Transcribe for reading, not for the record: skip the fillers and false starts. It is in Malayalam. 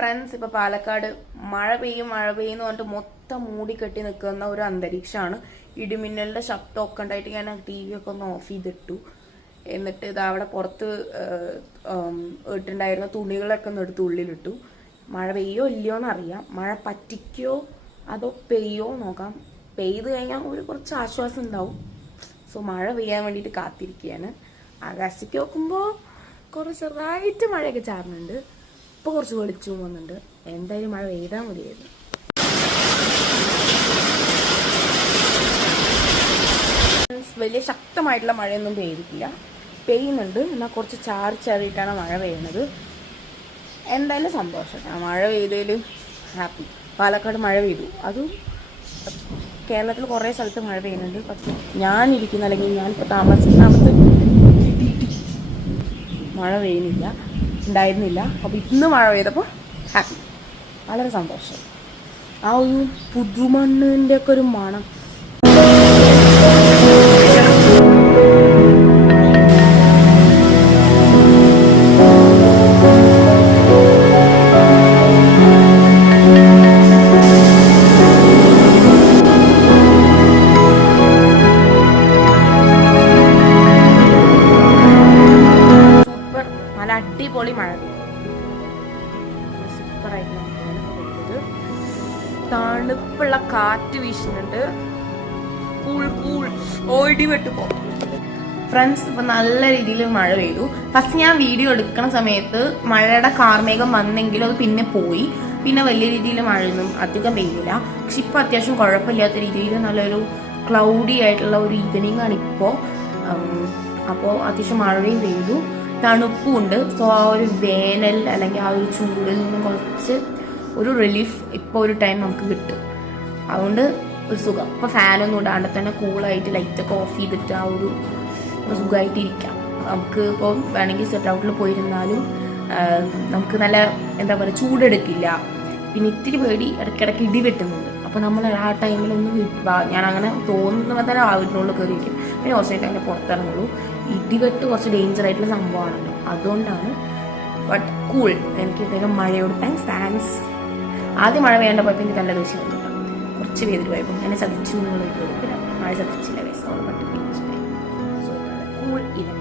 ഫ്രണ്ട്സ്, ഇപ്പോൾ പാലക്കാട് മഴ പെയ്യും എന്ന് പറഞ്ഞിട്ട് മൊത്തം മൂടിക്കെട്ടി നിൽക്കുന്ന ഒരു അന്തരീക്ഷമാണ്. ഇടിമിന്നലിന്റെ ശബ്ദമൊക്കെ ഉണ്ടായിട്ട് ഞാൻ TV ഒക്കെ ഒന്ന് ഓഫ് ചെയ്തിട്ടു. എന്നിട്ട് ഇത് അവിടെ പുറത്ത് ഇട്ടുണ്ടായിരുന്ന തുണികളൊക്കെ ഒന്ന് എടുത്ത് ഉള്ളിലിട്ടു. മഴ പെയ്യോ ഇല്ലയോ എന്നറിയാം. മഴ പറ്റിക്കോ അതോ പെയ്യോ നോക്കാം. പെയ്ത് കഴിഞ്ഞാൽ കുറച്ച് ആശ്വാസം ഉണ്ടാവും. സോ മഴ പെയ്യാൻ വേണ്ടിയിട്ട് കാത്തിരിക്കുകയാണ്. ആകാശത്തേക്ക് നോക്കുമ്പോൾ കുറച്ച് ചെറുതായിട്ട് മഴയൊക്കെ ചാറുന്നുണ്ട്. ഇപ്പോൾ കുറച്ച് വെളിച്ചവും വന്നുണ്ട്. എന്തായാലും മഴ പെയ്താൽ മതിയായിരുന്നു. വലിയ ശക്തമായിട്ടുള്ള മഴയൊന്നും പെയ്തിട്ടില്ല. പെയ്യുന്നുണ്ട്, എന്നാൽ കുറച്ച് ചാറിച്ചാറിയിട്ടാണ് മഴ പെയ്യുന്നത്. എന്തായാലും സന്തോഷം. മഴ പെയ്തതിൽ ഹാപ്പി. പാലക്കാട് മഴ പെയ്തു. അതും കേരളത്തിൽ കുറേ സ്ഥലത്ത് മഴ പെയ്യുന്നുണ്ട്. പക്ഷേ ഞാനിരിക്കുന്ന അല്ലെങ്കിൽ ഞാനിപ്പോൾ താമസിക്കുന്നിടത്ത് മഴ ഉണ്ടായിരുന്നില്ല. അപ്പോൾ ഇന്ന് മഴ പെയ്തപ്പോൾ ഹാപ്പി, വളരെ സന്തോഷം. ആ ഒരു പുതുമണ്ണിൻ്റെ ഒക്കെ ഒരു മണം. അടിപൊളി മഴ, സൂപ്പറായിട്ടുള്ള പെയ്തത്. തണുപ്പുള്ള കാറ്റ് വീശുന്നുണ്ട്. ഓടി വെട്ടുപോ ഫ്രണ്ട്സ്. ഇപ്പൊ നല്ല രീതിയിൽ മഴ പെയ്തു. ഫസ്റ്റ് ഞാൻ വീഡിയോ എടുക്കുന്ന സമയത്ത് മഴയുടെ കാർമേഘം വന്നെങ്കിലും അത് പിന്നെ പോയി. പിന്നെ വലിയ രീതിയിൽ മഴയൊന്നും അധികം പെയ്തില്ല. പക്ഷെ ഇപ്പൊ അത്യാവശ്യം കുഴപ്പമില്ലാത്ത രീതിയിൽ നല്ലൊരു ക്ലൗഡി ആയിട്ടുള്ള ഒരു ഈവനിങ് ആണ് ഇപ്പോൾ. അപ്പോൾ അത്യാവശ്യം മഴയും പെയ്തു, തണുപ്പും ഉണ്ട്. സോ ആ ഒരു വേനൽ അല്ലെങ്കിൽ ആ ഒരു ചൂടിൽ നിന്നും കുറച്ച് ഒരു റിലീഫ് ഇപ്പോൾ ഒരു ടൈം നമുക്ക് കിട്ടും. അതുകൊണ്ട് ഒരു സുഖം. ഇപ്പോൾ ഫാനൊന്നും ഇടാണ്ട് തന്നെ കൂളായിട്ട് ലൈറ്റൊക്കെ ഓഫ് ചെയ്തിട്ട് ആ ഒരു സുഖമായിട്ട് ഇരിക്കാം. നമുക്ക് ഇപ്പോൾ വേണമെങ്കിൽ സെറ്റ് ഔട്ടിൽ പോയിരുന്നാലും നമുക്ക് നല്ല എന്താ പറയുക ചൂടെടുക്കില്ല. പിന്നെ ഇത്തിരി പേടി ഇടയ്ക്കിടയ്ക്ക് ഇടി വെട്ടുന്നുണ്ട്. അപ്പോൾ നമ്മൾ ആ ടൈമിലൊന്നും ഞാൻ അങ്ങനെ തോന്നുമ്പോൾ തന്നെ ആ വീട്ടിനുള്ളിൽ കയറിയിരിക്കും. പിന്നെ കുറച്ചായിട്ട് അങ്ങനെ പുറത്തിറങ്ങുള്ളൂ. ഇടിവെട്ട് കുറച്ച് ഡേഞ്ചർ ആയിട്ടുള്ള സംഭവമാണല്ലോ, അതുകൊണ്ടാണ്. But cool. എനിക്ക് ഇദ്ദേഹം മഴയോട് താങ്ക്സ്. ആദ്യം മഴ പെയ്യേണ്ട പോയപ്പോൾ എനിക്ക് നല്ല ദേഷ്യം വന്നിട്ട് കുറച്ച് പേര് പോയപ്പോൾ എന്നെ ചതിച്ചു. പിന്നെ മഴ ചതിച്ചില്ല. സോ കൂൾ ഇവൻ.